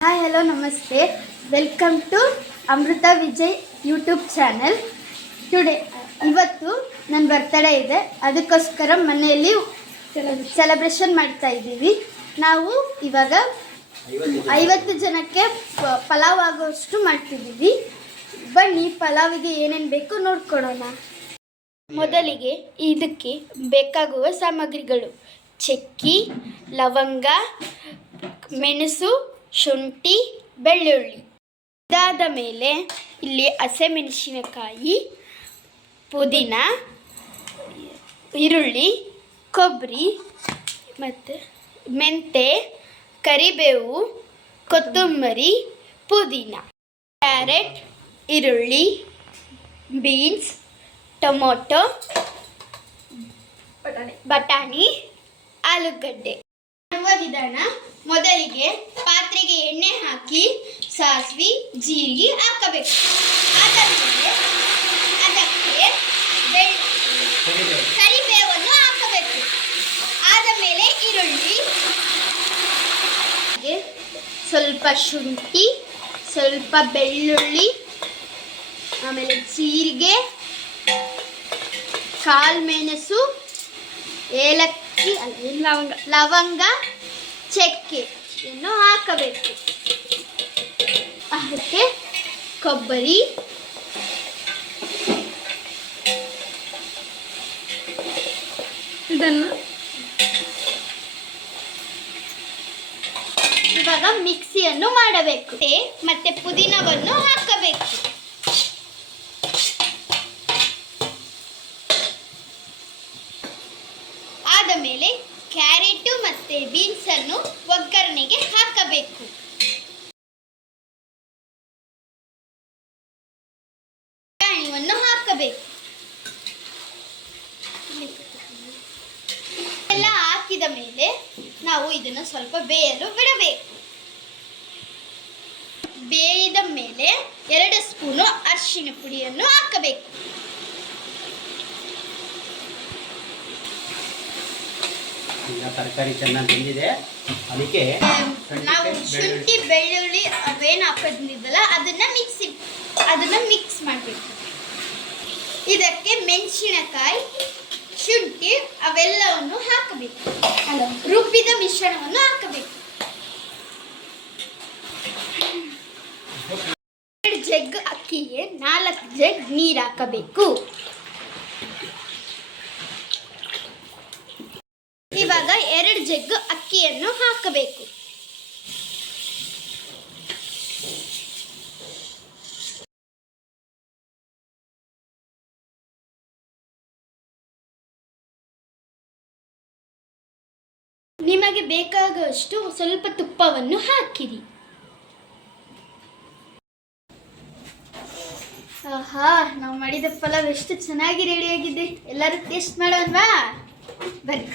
Hi, hello, ನಮಸ್ತೆ. Welcome to Amrita Vijay YouTube channel today ಇವತ್ತು ನನ್ನ ಬರ್ತಡೇ ಇದೆ. ಅದಕ್ಕೋಸ್ಕರ ಮನೆಯಲ್ಲಿ ಸೆಲೆಬ್ರೇಷನ್ ಮಾಡ್ತಾ ಇದ್ದೀವಿ. ನಾವು ಇವಾಗ ಐವತ್ತು ಜನಕ್ಕೆ ಪಲಾವ್ ಆಗೋಷ್ಟು ಮಾಡ್ತಿದ್ದೀವಿ. ಬನ್ನಿ, ಪಲಾವಿಗೆ ಏನೇನು ಬೇಕು ನೋಡ್ಕೊಳೋಣ. ಮೊದಲಿಗೆ ಇದಕ್ಕೆ ಬೇಕಾಗುವ ಸಾಮಗ್ರಿಗಳು. ಚಕ್ಕಿ, ಲವಂಗ, ಮೆಣಸು ಶುಂಠಿ ಬೆಳ್ಳುಳ್ಳಿ. ಇದಾದ ಮೇಲೆ ಇಲ್ಲಿ ಹಸೆಮೆಣಸಿನಕಾಯಿ ಪುದೀನ ಈರುಳ್ಳಿ ಕೊಬ್ಬರಿ ಮತ್ತು ಮೆಂತೆ ಕರಿಬೇವು ಕೊತ್ತಂಬರಿ ಪುದೀನ ಕ್ಯಾರೆಟ್ ಈರುಳ್ಳಿ ಬೀನ್ಸ್ ಟೊಮೊಟೊ ಬಟಾಣಿ. ಆಲೂಗಡ್ಡೆ. ಮಾಡುವ ವಿಧಾನ ಮೊದಲಿಗೆ ಪಾತ್ರೆಗೆ ಹಾಕಿ ಸಾಸಿವೆ, ಜೀರಿಗೆ ಹಾಕಬೇಕು. ಅದಾದ್ಮೇಲೆ ಅದಕ್ಕೆ ಕರಿಬೇವನ್ನು ಹಾಕಬೇಕು. ಆದ ಮೇಲೆ ಈರುಳ್ಳಿ ಸ್ವಲ್ಪ ಶುಂಠಿ, ಸ್ವಲ್ಪ ಬೆಳ್ಳುಳ್ಳಿ, ಆಮೇಲೆ ಜೀರಿಗೆ ಕಾಳು ಮೆಣಸು, ಏಲಕ್ಕಿ ಲವಂಗ? ಲವಂಗ, ಚಕ್ಕೆ ಇನ್ನು ಹಾಕಬೇಕು. ಅದಕ್ಕೆ ಕೊಬ್ಬರಿ, ಇದನ್ನು ಇವಾಗ ಮಿಕ್ಸಿಯನ್ನು ಮಾಡಬೇಕು. ಮತ್ತೆ ಪುದೀನವನ್ನು ಹಾಕಬೇಕು. ಆದ ಮೇಲೆ ಕ್ಯಾರೆಟು ಮತ್ತು ಬೀನ್ಸನ್ನು ಒಗ್ಗರಣೆಗೆ ಹಾಕಬೇಕು ಬಟಾಣಿಯನ್ನು ಹಾಕಬೇಕು ಎಲ್ಲ ಹಾಕಿದ ಮೇಲೆ ನಾವು ಇದನ್ನು ಸ್ವಲ್ಪ ಬೇಯಲು ಬಿಡಬೇಕು. ಬೇಯಿದ ಮೇಲೆ ಎರಡು ಸ್ಪೂನು ಅರಿಶಿನ ಪುಡಿಯನ್ನು ಹಾಕಬೇಕು. ತರಕಾರಿ ಚೆನ್ನಾಗಿ ಬಂದಿದೆ. ಅದಕ್ಕೆ ನಾವು ಶುಂಠಿ ಬೆಳ್ಳುಳ್ಳಿ ಅವೇನು ಹಾಕೋದಿದ್ದಲ್ಲ ಅದನ್ನ ಮಿಕ್ಸಿ ಅದನ್ನ ಮಿಕ್ಸ್ ಮಾಡಬೇಕು. ಇದಕ್ಕೆ ಮೆಣಸಿನಕಾಯಿ ಶುಂಠಿ ಅವೆಲ್ಲವನ್ನು ಹಾಕಬೇಕು. ಮಿಶ್ರಣವನ್ನು ಹಾಕಬೇಕು. ಎರಡು ಜಗ್ ಅಕ್ಕಿಗೆ ನಾಲ್ಕು ಜಗ್ ನೀರು ಹಾಕಬೇಕು. ಇವಾಗ ಎರಡು ಜಗ್ ಅಕ್ಕಿಯನ್ನು ಹಾಕಬೇಕು. ನಿಮಗೆ ಬೇಕಾಗುವಷ್ಟು ಸ್ವಲ್ಪ ತುಪ್ಪವನ್ನು ಹಾಕಿರಿ. ಆಹಾ, ನಾವು ಮಾಡಿದ ಪಲಾವ್ ಎಷ್ಟು ಚೆನ್ನಾಗಿ ರೆಡಿಯಾಗಿದೆ ಎಲ್ಲರೂ ಟೇಸ್ಟ್ ಮಾಡೋಣವಾ? ಬನ್ನಿ